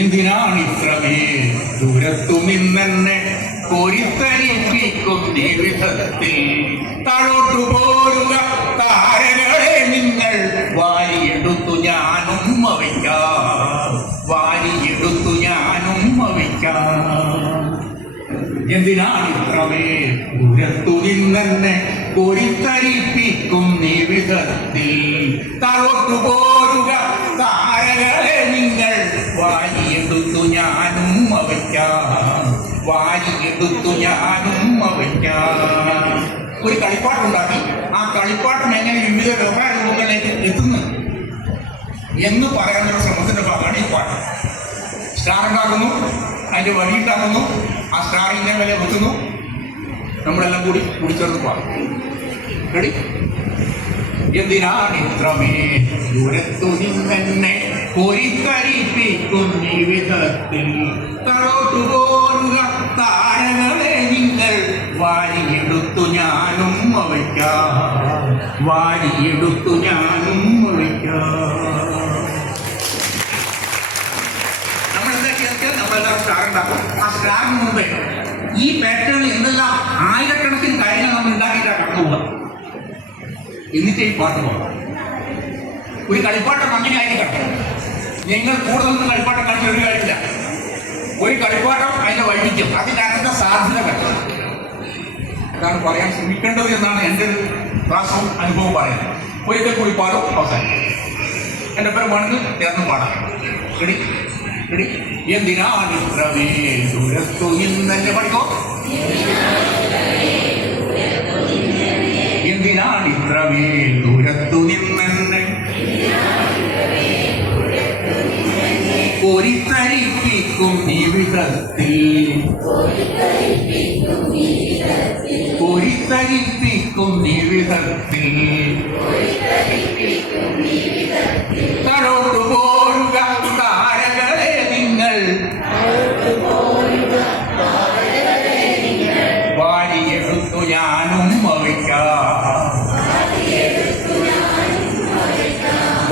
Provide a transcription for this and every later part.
എന്തിനാണിത്രമേൽ ദൂരത്തു നിന്നെന്നെ കോരിത്തരിപ്പിക്കും ഈ വിധത്തിൽ? താഴോട്ടു പോരുക താരകളെ നിങ്ങൾ, വാരിയെടുത്തു ഞാനും വയ്ക്കാം, വാരിയെടുത്തു ഞാനും വയ്ക്കാം. എന്തിനാണിത്രമേൽ ദൂരത്തു നിന്നെന്നെ കോരിത്തരിപ്പിക്കും ഈ വിധത്തിൽ? താഴോട്ടു പോരുക താരകളെ നിങ്ങൾ, വാരിയെടുത്തു ഞാനും വയ്ക്കാം, വാരിയെടുത്തു ഞാനും വയ്ക്കാം. ഒരു കളിപ്പാട്ടുണ്ടാക്കി. ആ കളിപ്പാട്ടം എങ്ങനെ വിവിധ വ്യവഹാരങ്ങളിലേക്ക് എത്തുന്നു എന്ന് പറയാനുള്ള ശ്രമത്തിന്റെ ഭാഗമാണ് ഈ പാട്ട്. സ്റ്റാർ ഉണ്ടാക്കുന്നു, അതിന്റെ വഴി ഉണ്ടാക്കുന്നു, ആ സ്റ്റാറിന്റെ വില വെക്കുന്നു, നമ്മളെല്ലാം കൂടി ചേർന്ന് പാടും. റെഡി? എന്തിനാണിത്രമേൽ ദൂരത്തു നിന്നെന്നെ കോരിത്തരിപ്പിക്കും ഈ വിധത്തിൽ? താഴോട്ടു പോരുക താരകളെ നിങ്ങൾ, വാരിയെടുത്തു ഞാനും വയ്ക്കാം, വാരിയെടുത്തു ഞാനും വയ്ക്കാം. നമ്മളെന്താ ചേർക്കുക? നമ്മളെല്ലാം സ്റ്റാർ ഉണ്ടാക്കും. ആ സ്റ്റാറിന് മുമ്പേ ഈ പാറ്റേണിൽ എന്തെല്ലാം ആയിരക്കണക്കിന് കാര്യങ്ങൾ നമ്മൾ ഉണ്ടാക്കിയിട്ടാണ് കടന്നു പോവുക. എന്നിട്ട് ഈ പാട്ട് പോകാം. ഒരു കളിപ്പാട്ടം അങ്ങനെ ആയിരിക്കണം. നിങ്ങൾ കൂടുതലൊന്നും കളിപ്പാട്ടം കളിച്ച ഒരു കാര്യമില്ല. ഒരു കളിപ്പാട്ടം അതിന്റെ വൈവിധ്യം, അതിനകത്തെ സാധ്യതകൾ, അതാണ് പറയാൻ ശ്രമിക്കേണ്ടത് എന്നാണ് എൻ്റെ ഒരു ക്ലാസ്സും അനുഭവം പറയുന്നത്. ഒരിക്കൽ കൂടി പാടും, അവസാനം എൻ്റെ പേര് വേണമെങ്കിൽ ചേർന്ന് പാടാം. റെഡി? റെഡി? എന്തിനാണിത്രമേൽ ദൂരത്തു നിന്നെന്നെ പഠിക്കോ? എന്തിനാണിത്രമേൽ ദൂരത്തു നിന്നെന്നെ കോരിത്തരിപ്പിക്കും ഈ വിധത്തിൽ? കോരിത്തരിപ്പിക്കും ഈ വിധത്തിൽ? താഴോട്ടു പോരുക താരകളെ നിങ്ങൾ, വാരിയെടുത്തു ഞാനും വയ്ക്കാം,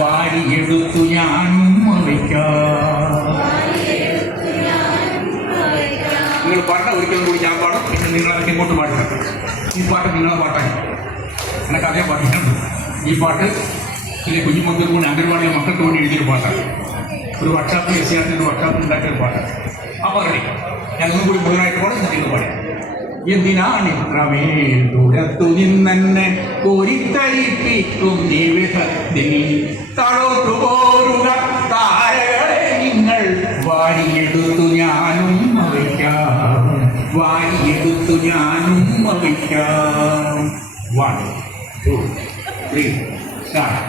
വാരിയെടുത്തു ഞാനും വയ്ക്കാം. നിങ്ങൾ പാട ഒരിക്കലും കൂടി ഞാൻ പാടും, പിന്നെ നിങ്ങളതൊക്കെ ഇങ്ങോട്ട് പാടണം. ഈ പാട്ട് നിങ്ങളെ പാട്ടാണ്, എനിക്ക് അതേ പാട്ടിട്ടുണ്ട്. ഈ പാട്ട് ഇതിലെ കുഞ്ഞുമക്കൾക്ക് കൂടി അംഗൻവാടിയിലെ മക്കൾക്ക് വേണ്ടി എഴുതിയൊരു പാട്ടാണ്. ഒരു വർക്ക്ഷോപ്പിൽ എസ് വർക്ക്ഷോപ്പിൽ ഉണ്ടാക്കിയൊരു പാട്ടാണ്. അപ്പോൾ റെഡി, ഞാനൊന്നും കൂടി മുഴുവനായിട്ട് പാടും, എന്നിട്ട് പാടാം. എന്തിനാണിത്രമേൽ ദൂരത്തു നിന്നെന്നെ കോരിത്തരിപ്പിക്കും ഈ വിധത്തിൽ? താഴോട്ടു പോരുക താരകളെ നിങ്ങൾ, വാരിയെടുത്തു ഞാനും വയ്ക്കാം, വാരിയെടുത്തു ഞാനും വയ്ക്കാം. 1, 2, 3 സ്റ്റാർട്ട്.